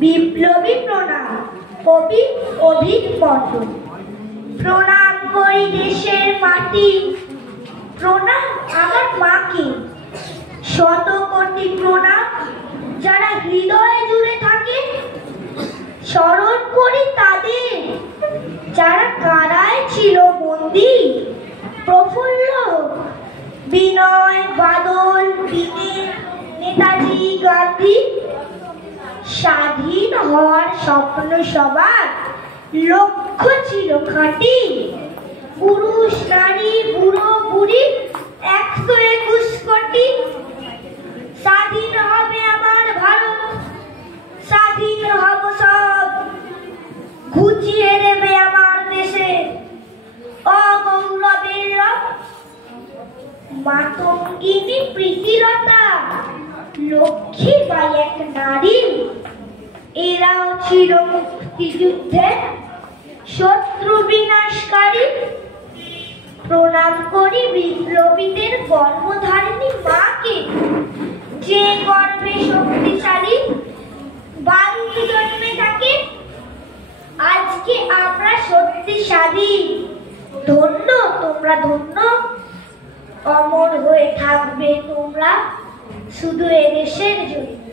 বিপ্লবী প্রণাম। কবি অভিক মণ্ডল। প্রণাম করি দেশের মাটি, প্রণাম আমার মাকে। শত কোটি প্রণাম যারা হৃদয়ে জুড়ে থাকে। স্মরণ করি তাদের যারা কারায় ছিল বন্দী। প্রফুল্ল বিনয় বাদল দীনেশ নেতাজি গান্ধী। স্বাধীন হওয়ার স্বপ্ন সবার, লক্ষ্য ছিল খাঁটি। পুরুষ নারী বুড়ো বুড়ি 121 কোটি। স্বাধীন হবে আমার ভারত, স্বাধীন হব সব। ঘুচিয়ে দেবে আমার দেশে অগৌরবের রব। মাতঙ্গিনী প্রীতিলতা লক্ষ্মীবাই এক নারী। এরাও ছিল মুক্তিযুদ্ধে শত্রু বিনাশকারী। প্রণাম করি বিপ্লবীদের গর্ভধারিণী মাকে, যে গর্ভে শক্তিশালী বায়ু জন্মে থাকে। আজকে আমরা সত্যি স্বাধীন, ধন্য তোমরা ধন্য। অমর হয়ে থাকবে তোমরা শুধু এদেশের জন্য।